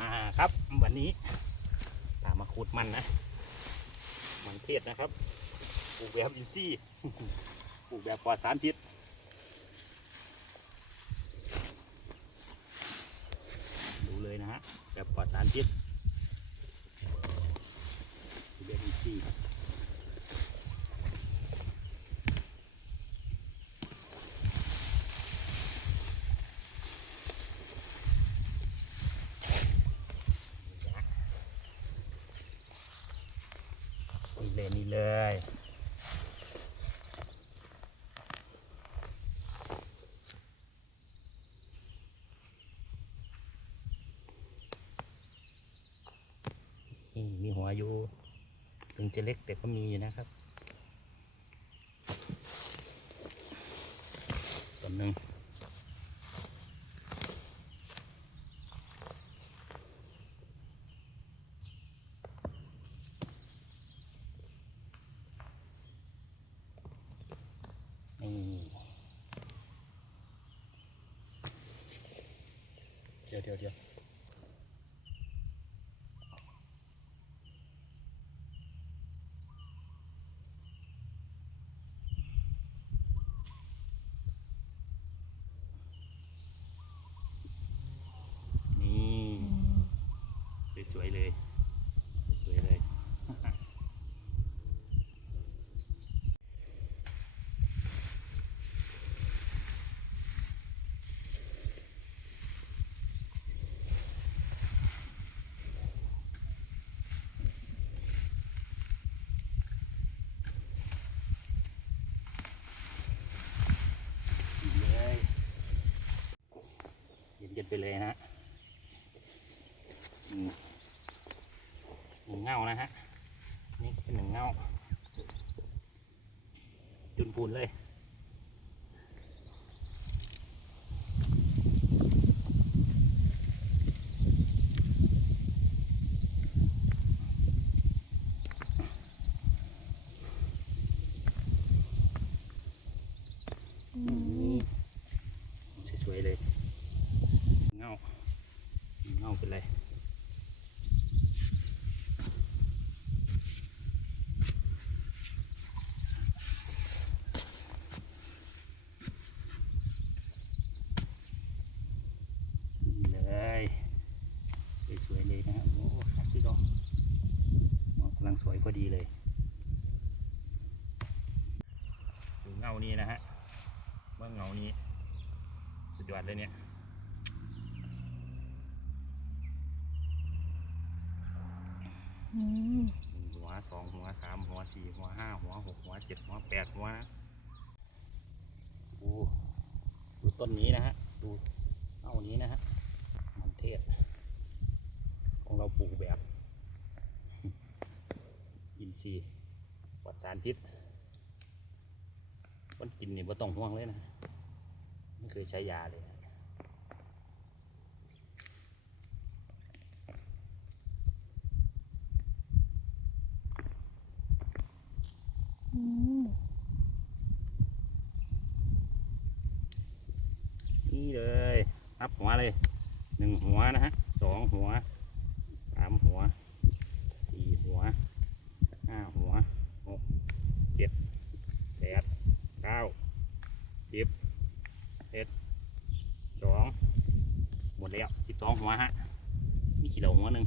มาครับ วันนี้ตามมาขุดมันนะ มันเทศนะครับปลูกแบบอินซี่ปลูกแบบปลอดสารพิษดูเลยนะฮะแบบปลอดสารพิษแบบอินซี่ นี่เลยนี่เลยนี่มีหัวอยู่ถึงจะเล็กแต่ก็มีอยู่นะครับต้นหนึ่ง เดี๋ยวเดี๋ยวเดี๋ยวนี่สวยๆเลย สวยเลย เลยเย็นๆ ไปเลยนะฮะหนึ่งเงานะฮะนี่เป็นหนึ่งเงาจุนปูนเลย นี่สวยๆเลย เงา เงาเป็นไร นี่เลยสวยๆเลยนะครับโอ้ครับพี่น้องอ๋อกำลังสวย พอดีเลยดูเงานี้นะฮะว่าเงานี้ สุดยอดเลยเนี่ยอืมหนึ่งหัวสองหัวสามหัวสี่หัวห้าหัวหกหัวเจ็ดหัวแปดหัวดูดูต้นนี้นะฮะ ดูเอานี้นะฮะมันเทศ ของเราปลูกแบบอิ นทรีย์ปลอดสารพิษคนกินนี่บ่ต้องห่วงเลยนะไม่เคยใช้ยาเลยอืมนี่เลยนับหัวเลยหนึ่งหัวนะฮะสองหัวสามหัวสี่หัวห้าหัวหกเจ็ดแปดเก้า สิบเอ็ดสองหมดแล้วสิบสองหัวฮะ มีกี่เหลาหัวหนึ่ง